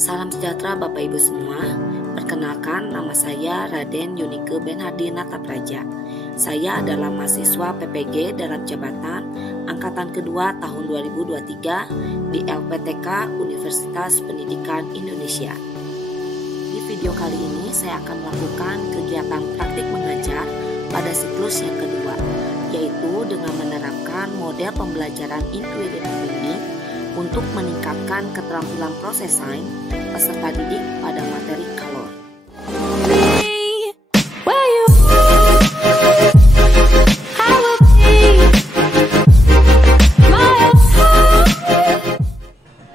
Salam sejahtera Bapak Ibu semua. Perkenalkan, nama saya Raden Yunike Benhardi Natapraja. Saya adalah mahasiswa PPG dalam jabatan Angkatan Kedua tahun 2023 di LPTK Universitas Pendidikan Indonesia. Di video kali ini saya akan melakukan kegiatan praktik mengajar pada siklus yang kedua, yaitu dengan menerapkan model pembelajaran intuitive learning untuk meningkatkan keterampilan proses sains peserta didik pada materi kalor.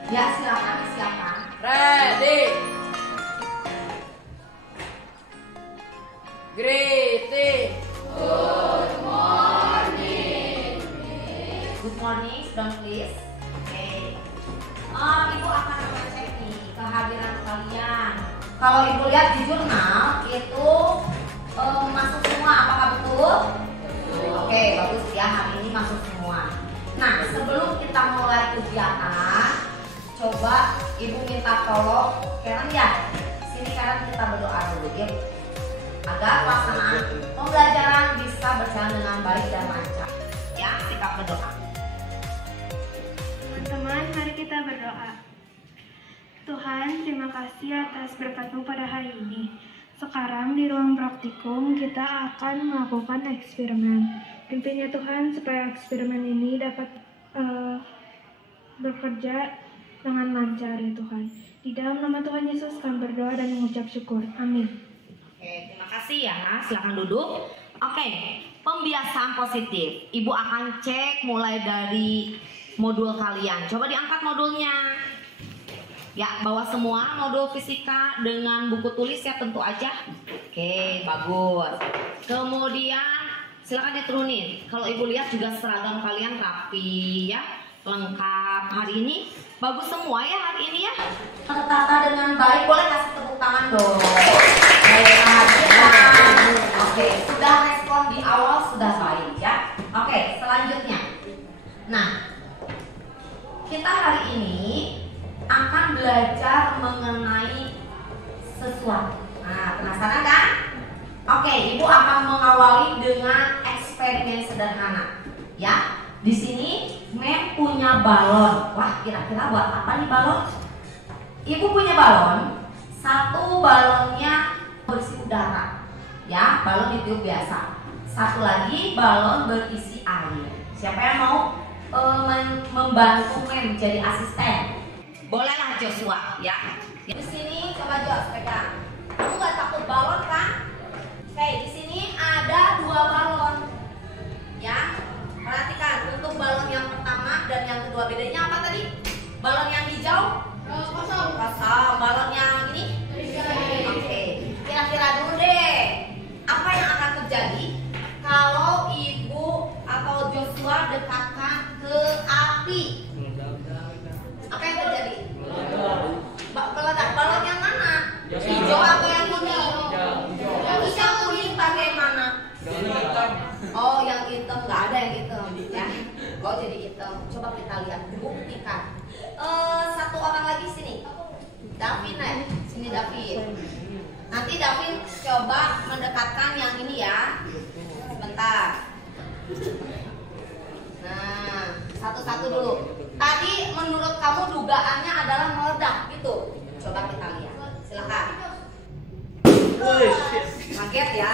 Ya, silakan disiapkan. Ready. Greeting. Good morning, student please. Oke. Ibu akan mengecek nih kehadiran kalian. Kalau ibu lihat di jurnal itu masuk semua, apakah betul? Oke, bagus ya, hari ini masuk semua. Nah, sebelum kita mulai kegiatan, coba ibu minta tolong Karen ya. Sini Karen, kita berdoa dulu ya, agar pelaksanaan pembelajaran bisa berjalan dengan baik dan lancar. Ya, sikap berdoa. Teman-teman, mari kita berdoa. Tuhan, terima kasih atas berkat-Mu pada hari ini. Sekarang di ruang praktikum kita akan melakukan eksperimen. Pimpin ya Tuhan supaya eksperimen ini dapat bekerja dengan lancar ya Tuhan. Di dalam nama Tuhan Yesus kami berdoa dan mengucap syukur. Amin. Oke, terima kasih ya. Silakan duduk. Oke, pembiasaan positif. Ibu akan cek mulai dari modul kalian. Coba diangkat modulnya. Ya, bawa semua modul fisika dengan buku tulis ya, tentu aja. Oke, bagus. Kemudian silakan diturunin. Kalau ibu lihat juga seragam kalian rapi ya, lengkap. Hari ini bagus semua ya hari ini ya. Tertata dengan baik. Boleh kasih tepuk tangan dong. Oke, sudah respon di awal sudah baik ya. Oke, selanjutnya. Nah, kita hari ini akan belajar mengenai sesuatu. Nah, penasaran kan? Oke, ibu akan mengawali dengan eksperimen sederhana. Ya, di sini Mem punya balon. Wah, kira-kira buat apa nih balon? Ibu punya balon. Satu balonnya berisi udara. Ya, balon ditiup biasa. Satu lagi balon berisi air. Siapa yang mau membantu Mem jadi asisten? Bolehlah Joshua ya. Di sini coba Jos pegang. Kamu nggak takut balon kan? Oke, di sini ada 2 balon. Ya, perhatikan untuk balon yang pertama dan yang kedua bedanya apa tadi? Balon yang hijau kosong. Balon yang ini? Oke. Kira-kira dulu deh, apa yang akan terjadi kalau ibu atau Joshua dekatkan ke api? Apa yang terjadi? Meledak. Balon yang mana? Hijau atau yang kuning? Yang kuning bagaimana? Oh, yang hitam. Nggak ada yang hitam ya. Oh, jadi hitam. Coba kita lihat, buktikan. Satu orang lagi sini. Davin sini Davin. Nanti Davin coba mendekatkan yang ini ya. Sebentar. Nah, satu-satu dulu. Tadi menurut kamu dugaannya adalah meledak gitu. Coba kita lihat. Silakan. Kaget ya.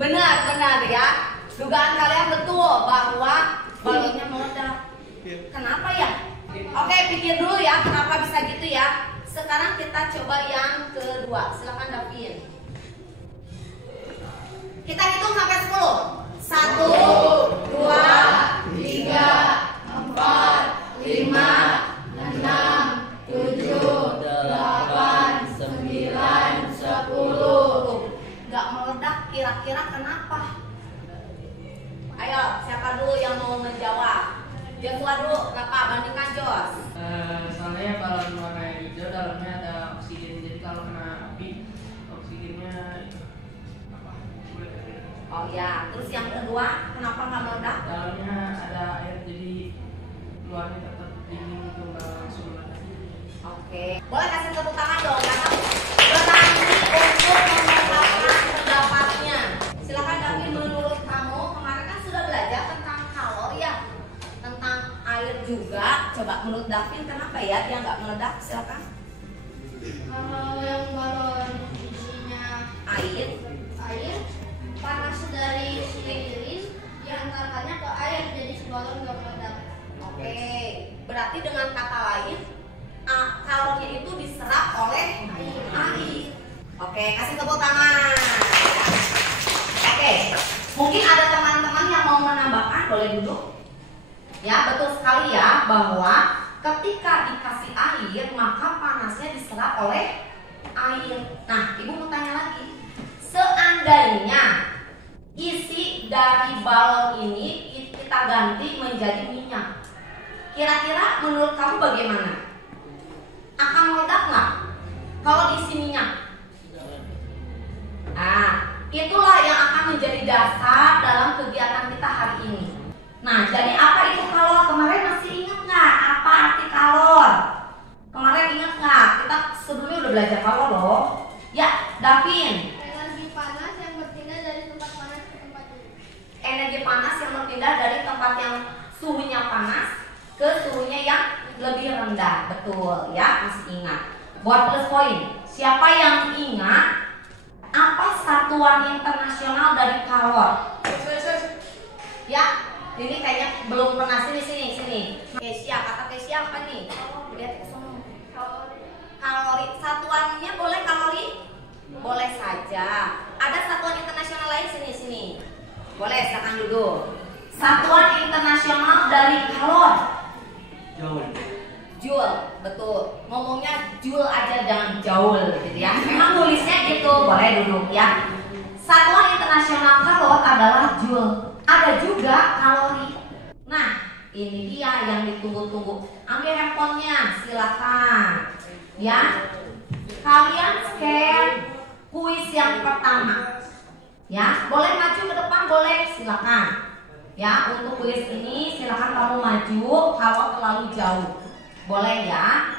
Benar ya. Dugaan kalian betul bahwa balonnya meledak. Kenapa ya? Oke, pikir dulu ya kenapa bisa gitu ya. Sekarang kita coba yang kedua. Silakan Davin. Kita hitung sampai 10. 1, 2, 3, 4, 5, 6, 7, 8, 9, 10. Gak meledak, kira-kira kenapa? Ayo, siapa dulu yang mau menjawab? Joshua dulu, kenapa? Bandingkan Jos. Soalnya balon warna hijau dalamnya ada oksigen, jadi kalau kena api oksigennya apa? Oh ya, terus yang kedua, kenapa nggak meledak? Dalamnya ada air, jadi luarnya tetap dingin, itu nggak langsung meledak. Oke, boleh kasih tepuk tangan dong karena berani untuk mengungkapkan pendapatnya. Silakan Davin, menurut kamu kemarin kan sudah belajar tentang kalori ya, tentang air juga. Coba menurut Davin kenapa ya dia nggak meledak? Silakan. Kalau yang balon isinya Air. panas dari lilin diantarkannya ke air, jadi si balon nggak meledak. Oke, berarti dengan kata lain kalori itu diserap oleh air. Oke, kasih tepuk tangan. Oke, mungkin ada teman-teman yang mau menambahkan, boleh duduk. Ya, betul sekali ya bahwa ketika dikasih air maka panasnya diserap oleh air. Nah, ibu mau tanya lagi, seandainya isi dari balon ini kita ganti menjadi minyak, kira-kira menurut kamu bagaimana? Akan meledak nggak kalau diisi minyak? Nah, itulah yang akan menjadi dasar dalam kegiatan kita hari ini. Nah, jadi apa itu kalor? Kemarin masih ingat nggak apa arti kalor? Kemarin ingat nggak? Kita sebelumnya udah belajar kalor loh. Ya, Davin. Energi panas yang berpindah dari tempat panas ke tempat dingin. Energi panas yang berpindah dari tempat yang suhunya panas ke suhunya yang lebih rendah. Betul ya, masih ingat. Buat plus poin, siapa yang ingat apa satuan internasional dari kalor? Ya, ini kayaknya belum pernah sini. Kesia, kata Kesia apa nih? Lihat ke sono. Kalori, satuannya boleh kalori? Boleh saja. Ada satuan internasional lain sini. Boleh, silakan duduk. Satuan internasional dari kalor. Joule, betul. Ngomongnya joule aja, jangan joule gitu ya. Memang nulisnya gitu, boleh duduk ya. Satuan internasional kalor adalah joule. Ada juga kalori. Nah, ini dia yang ditunggu-tunggu. Ambil handphonenya, silakan. Ya, kalian scan kuis yang pertama. Ya, boleh maju ke depan, boleh, silakan. Ya, untuk kuis ini silakan kamu maju kalau terlalu jauh. Boleh ya.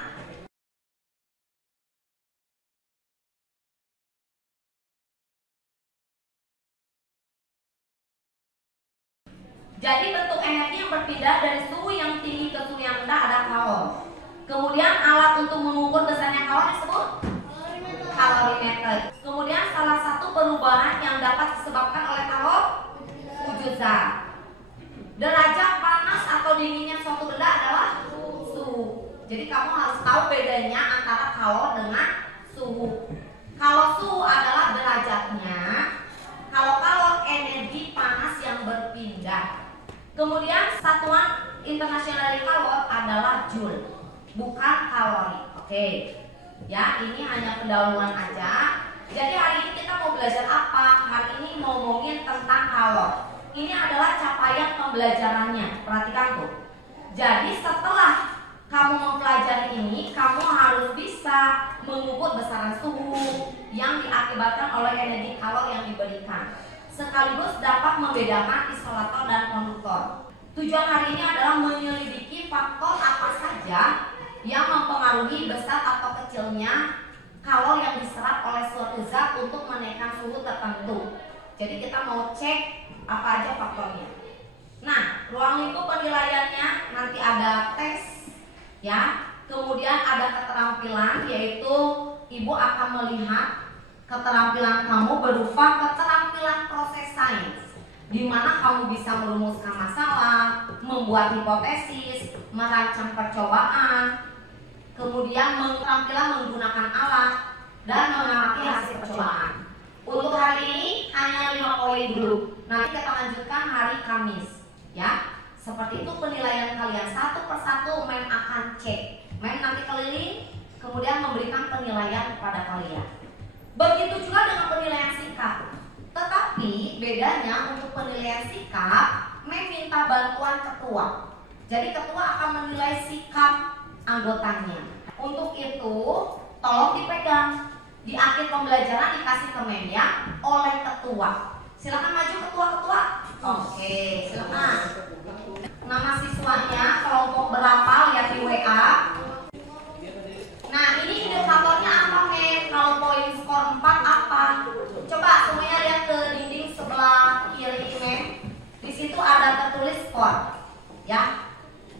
Jadi bentuk energi yang berpindah dari suhu yang tinggi ke suhu yang rendah ada kalor. Kemudian alat untuk mengukur besarnya kalor disebut kalorimeter. Kemudian salah satu perubahan yang dapat disebabkan oleh kalor wujud zat. Derajat panas atau dinginnya suatu benda adalah suhu. Jadi kamu harus tahu bedanya antara kalor dengan suhu. Kalau suhu adalah derajatnya, kalau kalor energi panas yang berpindah. Kemudian satuan internasional dari kalor adalah joule, bukan kalori. Oke. Ya, ini hanya pendahuluan aja. Jadi hari ini kita mau belajar apa? Hari ini mau ngomongin tentang kalor. Ini adalah capaian pembelajarannya. Perhatikan tuh. Jadi setelah kamu mempelajari ini, kamu harus bisa mengukur besaran suhu yang diakibatkan oleh energi kalor yang diberikan, sekaligus dapat membedakan isolator dan konduktor. Tujuan hari ini adalah menyelidiki faktor apa saja yang mempengaruhi besar atau kecilnya kalor yang diserap oleh suatu zat untuk menaikkan suhu tertentu. Jadi kita mau cek apa aja faktornya. Nah, ruang lingkup penilaiannya nanti ada tes, ya. Kemudian ada keterampilan, yaitu ibu akan melihat keterampilan kamu berupa keterampilan proses sains, di mana kamu bisa merumuskan masalah, membuat hipotesis, merancang percobaan, kemudian keterampilan menggunakan alat dan mengamati hasil percobaan. Untuk hari ini hanya 5 poin dulu. Nanti kita lanjutkan hari Kamis, ya. Seperti itu penilaian kalian satu persatu. Mem akan cek. Mem nanti keliling, kemudian memberikan penilaian kepada kalian. Begitu juga dengan penilaian sikap. Tetapi bedanya untuk penilaian sikap, Mem minta bantuan ketua. Jadi ketua akan menilai sikap anggotanya. Untuk itu, tolong dipegang. Di akhir pembelajaran dikasih ke Mem ya, oleh ketua. Silakan maju ketua-ketua. Oke, silakan. Nama siswanya kelompok berapa lihat di WA. situ ada tertulis skor, ya.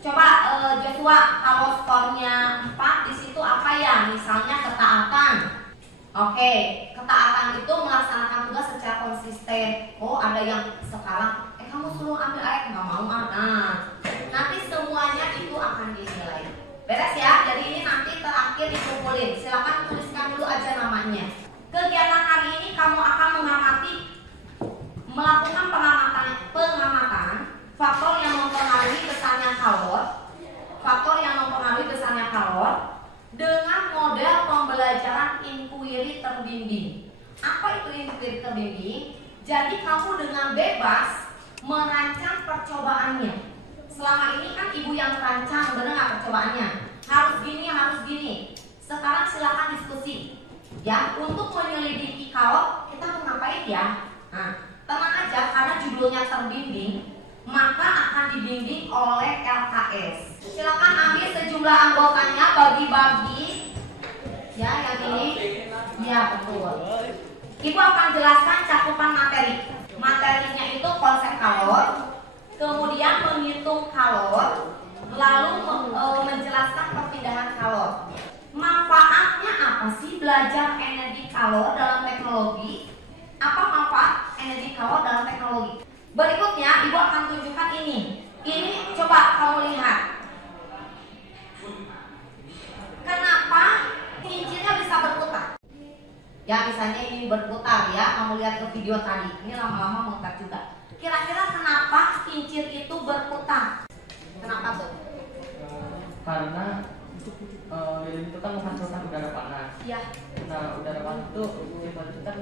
Coba Joshua, kalau skornya 4 di situ apa ya? Misalnya ketaatan. Oke, ketaatan itu melaksanakan tugas secara konsisten. Oh, ada yang sekarang, kamu suruh ambil air, nggak mau. Nah, nanti semuanya itu akan dinilai. Beres ya. Jadi ini nanti terakhir dikumpulin. Silakan tuliskan dulu aja namanya. Kegiatan hari ini kamu akan melakukan pengamatan faktor yang mempengaruhi besarnya kalor dengan model pembelajaran inquiry terbimbing. Apa itu inquiry terbimbing? Jadi kamu dengan bebas merancang percobaannya. Selama ini kan ibu yang merancang, benar nggak percobaannya? Harus gini. Sekarang silakan diskusi. Ya, untuk menyelidiki kalor kita mau ngapain ya? Nah, tenang aja karena judulnya terbimbing, maka akan dibimbing oleh LKS. Silakan ambil sejumlah anggotanya, bagi-bagi. Ya, yang ini. Ya, betul. Ibu akan jelaskan cakupan materi. Materinya itu konsep kalor, kemudian menghitung kalor, lalu menjelaskan perpindahan kalor. Manfaatnya apa sih belajar energi kalor dalam teknologi? Apa manfaat energi kalor dalam teknologi? Berikutnya ibu akan tunjukkan ini. Ini coba kamu lihat. Kenapa kincirnya bisa berputar? Ya misalnya ini berputar ya. Kamu lihat ke video tadi. Ini lama-lama mutar juga. Kira-kira kenapa kincir itu berputar? Kenapa tuh? Karena lilin itu kan menghasilkan udara panas. Ya. Nah, udara panas itu tiba-tiba kan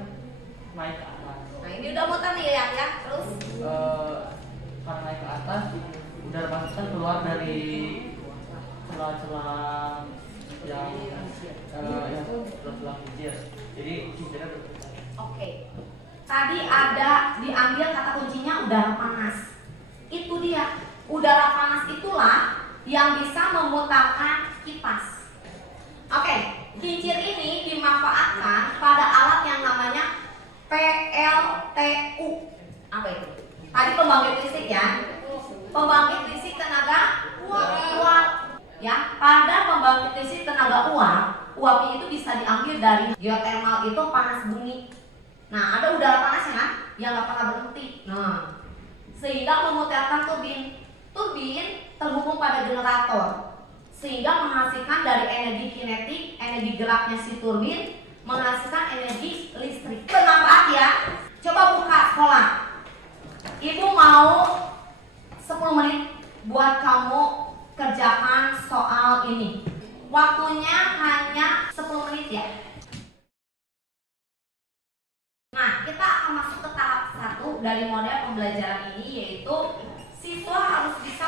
naik ke atas. Nah ini udah muter nih ya. Terus? Karena naik ke atas, udara panas kan keluar dari celah-celah yang celah kincir. Jadi kincirnya berputar. Oke. Tadi ada diambil kata kuncinya udara panas. Itu dia. Udara panas itulah yang bisa memutarkan kipas. Oke, kincir ini dimanfaatkan pada alat yang namanya PLTU. Apa itu? Tadi pembangkit listrik ya. Pembangkit listrik tenaga uap. Ya, pada pembangkit listrik tenaga uapnya itu bisa diambil dari geothermal, itu panas bumi. Nah, ada udara panas ya kan? Yang nggak pernah berhenti. Nah, sehingga memutarkan turbin. Turbin terhubung pada generator, sehingga menghasilkan dari energi kinetik, energi geraknya si turbin, menghasilkan energi listrik. Bermanfaat ya. Coba buka sekolah. Ibu mau 10 menit buat kamu kerjakan soal ini. Waktunya hanya 10 menit ya. Nah, kita akan masuk ke tahap 1 dari model pembelajaran ini, yaitu siswa harus bisa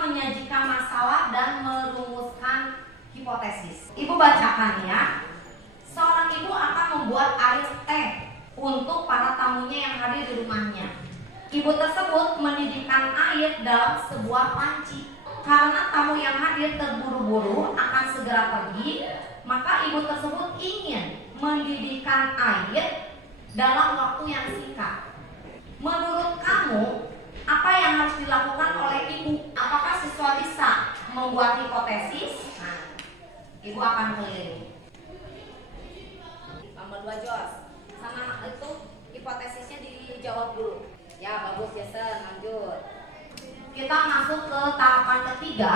menyajikan masalah dan merumuskan hipotesis. Ibu bacakan ya. Seorang ibu akan membuat air teh untuk para tamunya yang hadir di rumahnya. Ibu tersebut mendidihkan air dalam sebuah panci. Karena tamu yang hadir terburu-buru akan segera pergi, maka ibu tersebut ingin mendidihkan air dalam waktu yang singkat. Menurut kamu, apa yang harus dilakukan oleh ibu? Apakah siswa bisa membuat hipotesis? Nah, ibu akan keliling. Nomor 2 Jos. Sama itu hipotesisnya dijawab dulu. Ya, bagus Jason, lanjut. Kita masuk ke tahapan ketiga,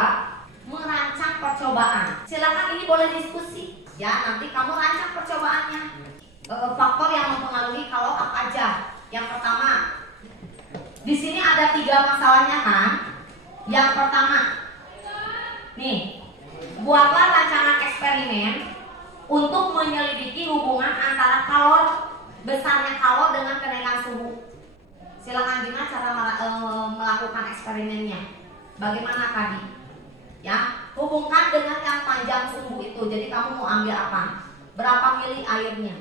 merancang percobaan. Silakan ini boleh diskusi. Ya, nanti kamu rancang percobaannya. Faktor yang mempengaruhi kalau apa aja. Yang pertama, di sini ada 3 masalahnya kan? Yang pertama, nih, buatlah rancangan eksperimen untuk menyelidiki hubungan antara besarnya kalor dengan kenaikan suhu. Silakan gimana cara melakukan eksperimennya? Bagaimana tadi? Ya, hubungkan dengan yang panjang sumbu itu. Jadi kamu mau ambil apa? Berapa mili airnya?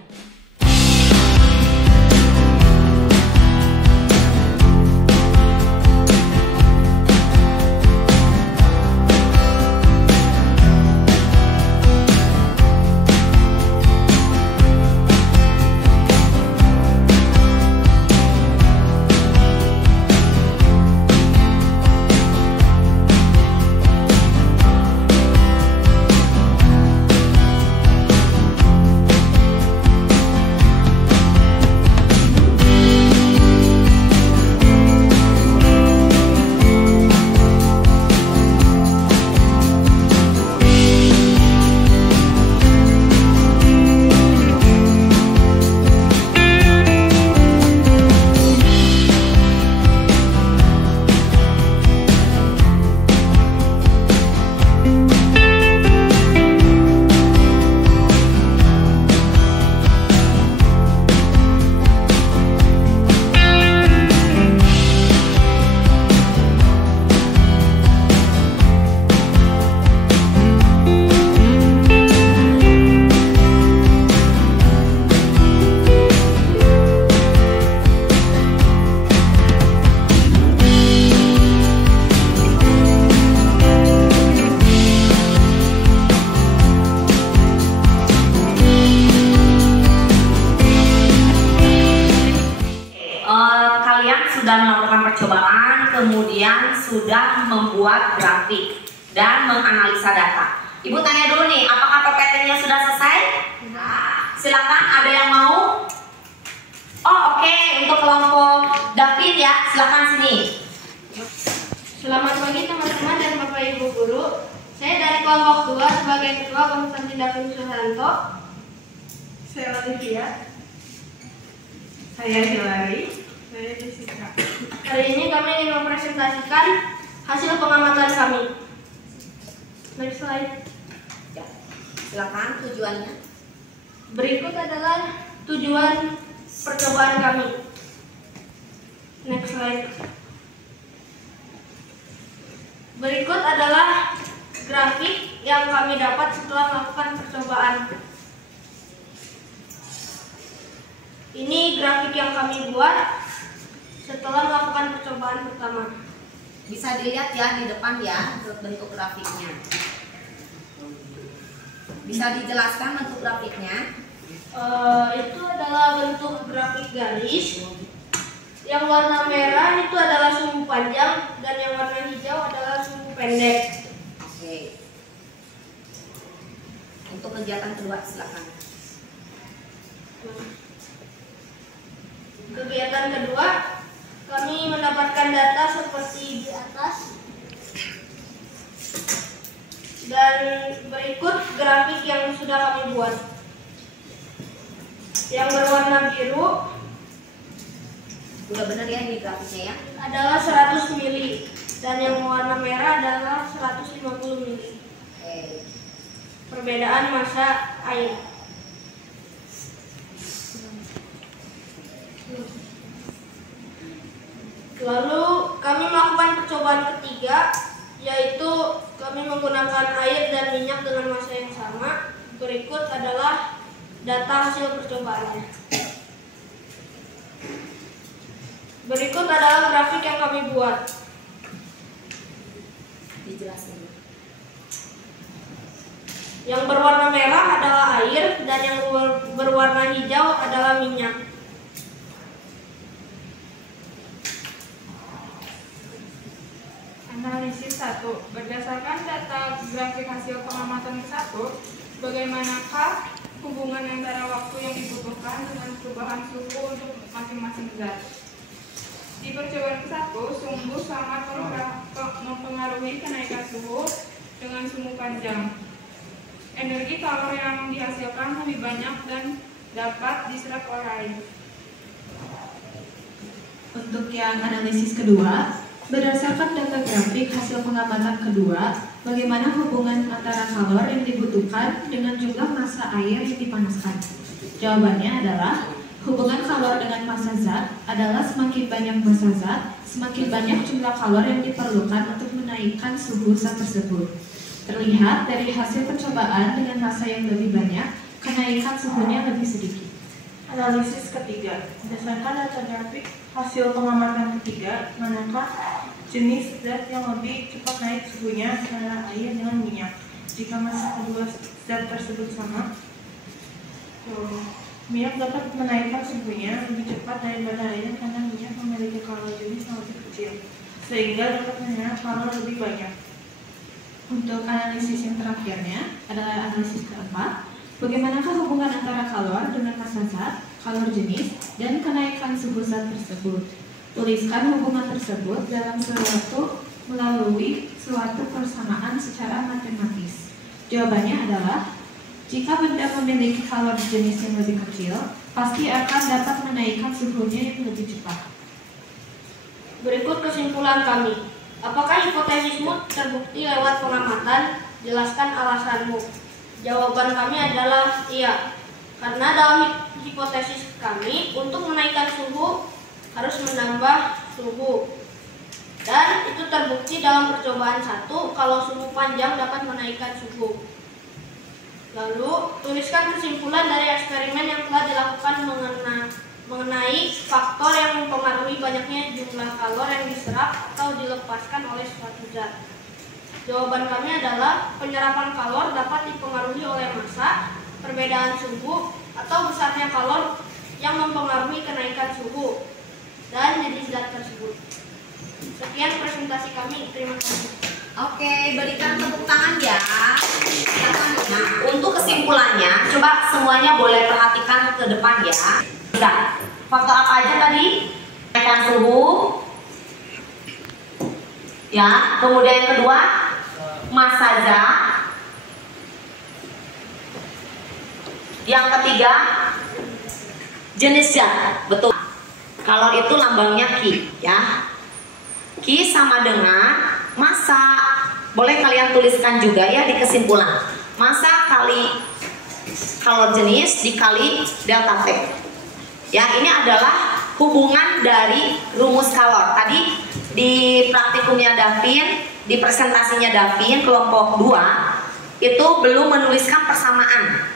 kemudian sudah membuat grafik dan menganalisa data. Ibu tanya dulu nih, apakah PPT-nya sudah selesai? Nah, silakan, ada yang mau? Oh oke, untuk kelompok David ya, silakan sini. Selamat pagi teman-teman dan Bapak Ibu Guru. Saya dari kelompok 2 sebagai Ketua Konstantin David Susanto. Saya Olivia. Saya Hilary. Saya Jessica. Hari ini kami ingin mempresentasikan hasil pengamatan kami. Next slide. Ya, silakan tujuannya. Berikut adalah tujuan percobaan kami. Next slide. Berikut adalah grafik yang kami dapat setelah melakukan percobaan. Ini grafik yang kami buat setelah melakukan percobaan pertama. Bisa dilihat ya di depan ya bentuk grafiknya. Bisa dijelaskan bentuk grafiknya? Itu adalah bentuk grafik garis. Yang warna merah itu adalah sumbu panjang dan yang warna hijau adalah sumbu pendek. Oke. Untuk kegiatan kedua silakan. Kegiatan kedua, kami mendapatkan data seperti di atas. Dan berikut grafik yang sudah kami buat. Yang berwarna biru Udah bener ya ini grafiknya ya? adalah 100 mili dan yang warna merah adalah 150 mili. Oke. Perbedaan massa air. Lalu kami melakukan percobaan ketiga, yaitu kami menggunakan air dan minyak dengan massa yang sama. Berikut adalah data hasil percobaannya. Berikut adalah grafik yang kami buat. Dijelasin. Yang berwarna merah adalah air dan yang berwarna hijau adalah minyak. Analisis 1. Berdasarkan data grafik hasil pengamatan ke-1, bagaimanakah hubungan antara waktu yang dibutuhkan dengan perubahan suhu untuk masing-masing zat? Di percobaan ke-1, sumbu sangat mempengaruhi kenaikan suhu dengan sumbu panjang. Energi kalor yang dihasilkan lebih banyak dan dapat diserap oleh air. Untuk yang analisis kedua, berdasarkan data grafik hasil pengamatan kedua, bagaimana hubungan antara kalor yang dibutuhkan dengan jumlah massa air yang dipanaskan? Jawabannya adalah hubungan kalor dengan massa zat adalah semakin banyak massa zat, semakin banyak jumlah kalor yang diperlukan untuk menaikkan suhu zat tersebut. Terlihat dari hasil percobaan dengan massa yang lebih banyak, kenaikan suhunya lebih sedikit. Analisis ketiga. Berdasarkan data grafik hasil pengamatan ketiga, manakah jenis zat yang lebih cepat naik suhunya antara air dengan minyak? Jika massa kedua zat tersebut sama, minyak dapat menaikkan suhunya lebih cepat daripada air karena minyak memiliki kalor jenis yang lebih kecil, sehingga dapat menyerap kalor lebih banyak. Untuk analisis yang terakhirnya adalah analisis keempat. Bagaimanakah hubungan antara kalor dengan massa zat, kalor jenis, dan kenaikan suhu zat tersebut? Tuliskan hubungan tersebut dalam melalui suatu persamaan secara matematis. Jawabannya adalah, jika benda memiliki kalor jenis yang lebih kecil, pasti akan dapat menaikkan suhunya yang lebih cepat. Berikut kesimpulan kami. Apakah hipotesismu terbukti lewat pengamatan? Jelaskan alasanmu. Jawaban kami adalah iya. Karena dalam hipotesis kami, untuk menaikkan suhu harus menambah suhu. Dan itu terbukti dalam percobaan 1 kalau suhu panjang dapat menaikkan suhu. Lalu, tuliskan kesimpulan dari eksperimen yang telah dilakukan mengenai faktor yang mempengaruhi banyaknya jumlah kalor yang diserap atau dilepaskan oleh suatu zat. Jawaban kami adalah penyerapan kalor dapat dipengaruhi oleh massa, perbedaan suhu, atau besarnya kalor yang mempengaruhi kenaikan suhu dan jenis zat tersebut. Sekian presentasi kami. Terima kasih. Oke, berikan tepuk tangan ya. Nah, untuk kesimpulannya, coba semuanya boleh perhatikan ke depan ya. Nah, faktor apa aja tadi? Kenaikan suhu. Ya, kemudian yang kedua, massa zat. Yang ketiga, jenis zat. Betul. Kalau itu lambangnya Ki, ya. Ki sama dengan massa. Boleh kalian tuliskan juga ya di kesimpulan. Massa kali kalor jenis dikali delta T. Ya, ini adalah hubungan dari rumus kalor. Tadi di praktikumnya Davin, di presentasinya Davin kelompok 2 itu belum menuliskan persamaan.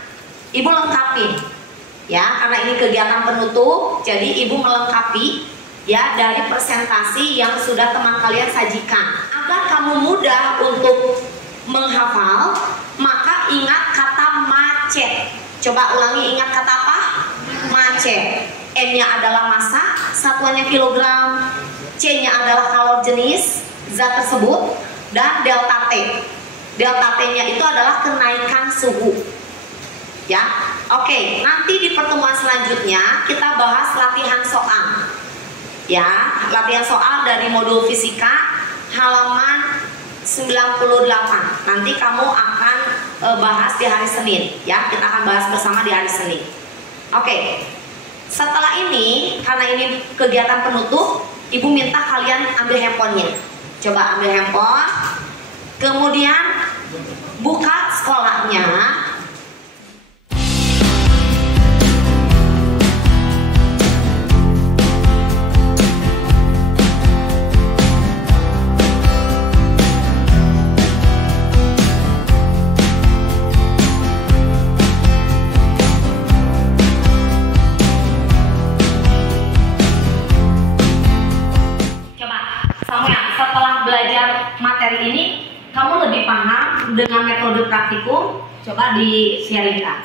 Ibu lengkapi ya, karena ini kegiatan penutup, jadi ibu melengkapi ya dari presentasi yang sudah teman kalian sajikan. Agar kamu mudah untuk menghafal, maka ingat kata macet. Coba ulangi, ingat kata apa? Macet. M-nya adalah massa, satuannya kilogram. C-nya adalah kalor jenis zat tersebut, dan delta T. Delta T-nya itu adalah kenaikan suhu. Ya, oke. Nanti di pertemuan selanjutnya kita bahas latihan soal. Ya, latihan soal dari modul fisika halaman 98. Nanti kamu akan bahas di hari Senin. Ya, kita akan bahas bersama di hari Senin. Oke. Setelah ini, karena ini kegiatan penutup, ibu minta kalian ambil handphonenya. Coba ambil handphone. Kemudian buka sekolahnya. Belajar materi ini kamu lebih paham dengan metode praktikum, coba di-sharingkan.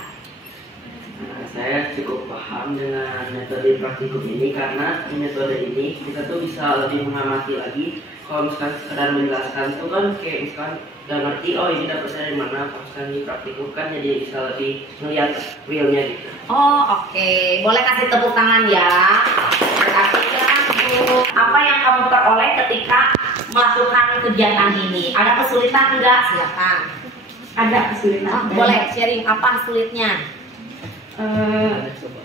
Saya cukup paham dengan metode praktikum ini karena di metode ini kita tuh bisa lebih mengamati lagi. Kalau misalkan sekedar menjelaskan itu kan kayak misalkan udah ngerti, oh ini dapetnya dari mana. Kalau misalkan di praktikum kan jadi bisa lebih melihat realnya gitu. Oh oke. Boleh kasih tepuk tangan ya. Berarti apa yang kamu peroleh ketika melakukan kegiatan ini? Ada kesulitan enggak? Silakan. Ada kesulitan. Boleh sharing apa sulitnya?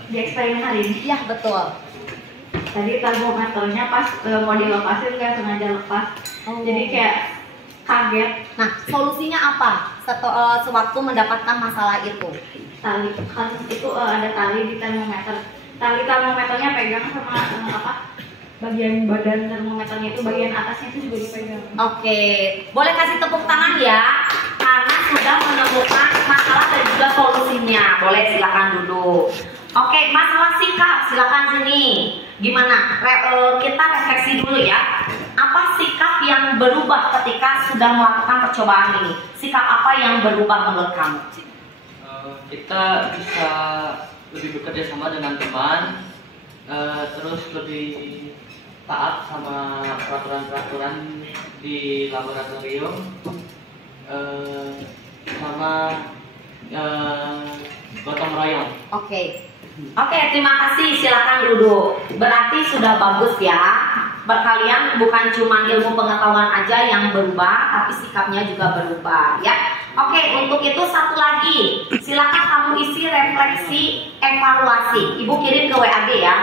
Di eksperimen hari ini. Iya betul. Tadi termometernya pas mau dilepasin nggak sengaja lepas. Jadi kayak kaget. Nah, solusinya apa? Sewaktu mendapatkan masalah itu. Tali kan itu ada tali di termometer. Tali termometernya pegang sama apa? Bagian badan termometernya itu bagian atasnya itu juga dipegang. Oke, boleh kasih tepuk tangan ya, karena sudah menemukan masalah dan juga solusinya. Boleh, silakan duduk. Oke, masalah sikap, silakan sini. Gimana? Kita refleksi dulu ya. Apa sikap yang berubah ketika sudah melakukan percobaan ini? Sikap apa yang berubah menurut kamu? Kita bisa lebih bekerja sama dengan teman, terus lebih taat sama peraturan-peraturan di laboratorium, sama gotong royong. Oke, terima kasih. Silakan duduk. Berarti sudah bagus ya. Kalian bukan cuma ilmu pengetahuan aja yang berubah, tapi sikapnya juga berubah ya. Oke, untuk itu satu lagi. Silakan kamu isi refleksi evaluasi. Ibu kirim ke WAG ya.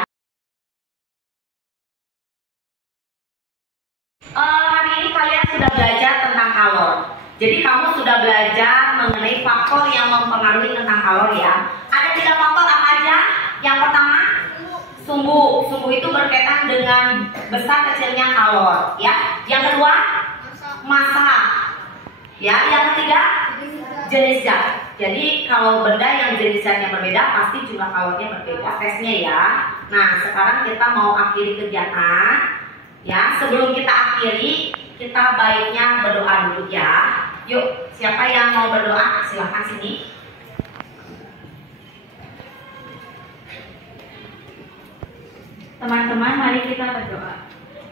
Hari ini kalian sudah belajar tentang kalor. Jadi kamu sudah belajar mengenai faktor yang mempengaruhi tentang kalor ya. Ada 3 faktor apa aja? Yang pertama, sumbu. Sumbu itu berkaitan dengan besar kecilnya kalor ya. Yang kedua, massa. Ya, yang ketiga, jenis zat. Jadi kalau benda yang jenis zatnya berbeda, pasti jumlah kalornya berbeda. Tesnya ya. Nah, sekarang kita mau akhiri kegiatan. Ya, sebelum kita akhiri, kita baiknya berdoa dulu ya. Yuk, siapa yang mau berdoa? Silahkan sini. Teman-teman, mari kita berdoa.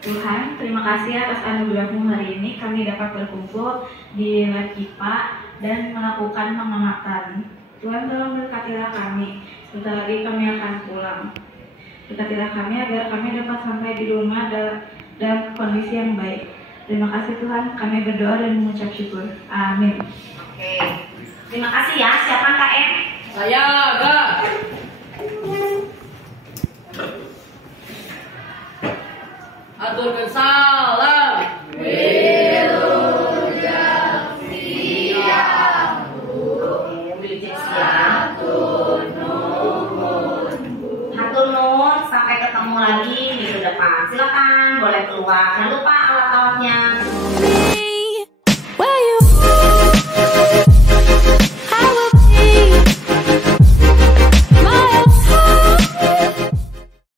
Tuhan, terima kasih atas anugerah-Mu hari ini kami dapat berkumpul di lab IPA dan melakukan pengamatan. Tuhan tolong berkatilah kami, sebentar lagi kami akan pulang. Berkatilah kami agar kami dapat sampai di rumah dalam kondisi yang baik. Terima kasih Tuhan, kami berdoa dan mengucap syukur. Amin. Oke. Terima kasih ya. Siapa KM? Saya, Kak. Aturkan salam. Hatur nuhun, sampai ketemu lagi minggu depan. Silakan boleh keluar. Jangan lupa alat-alatnya.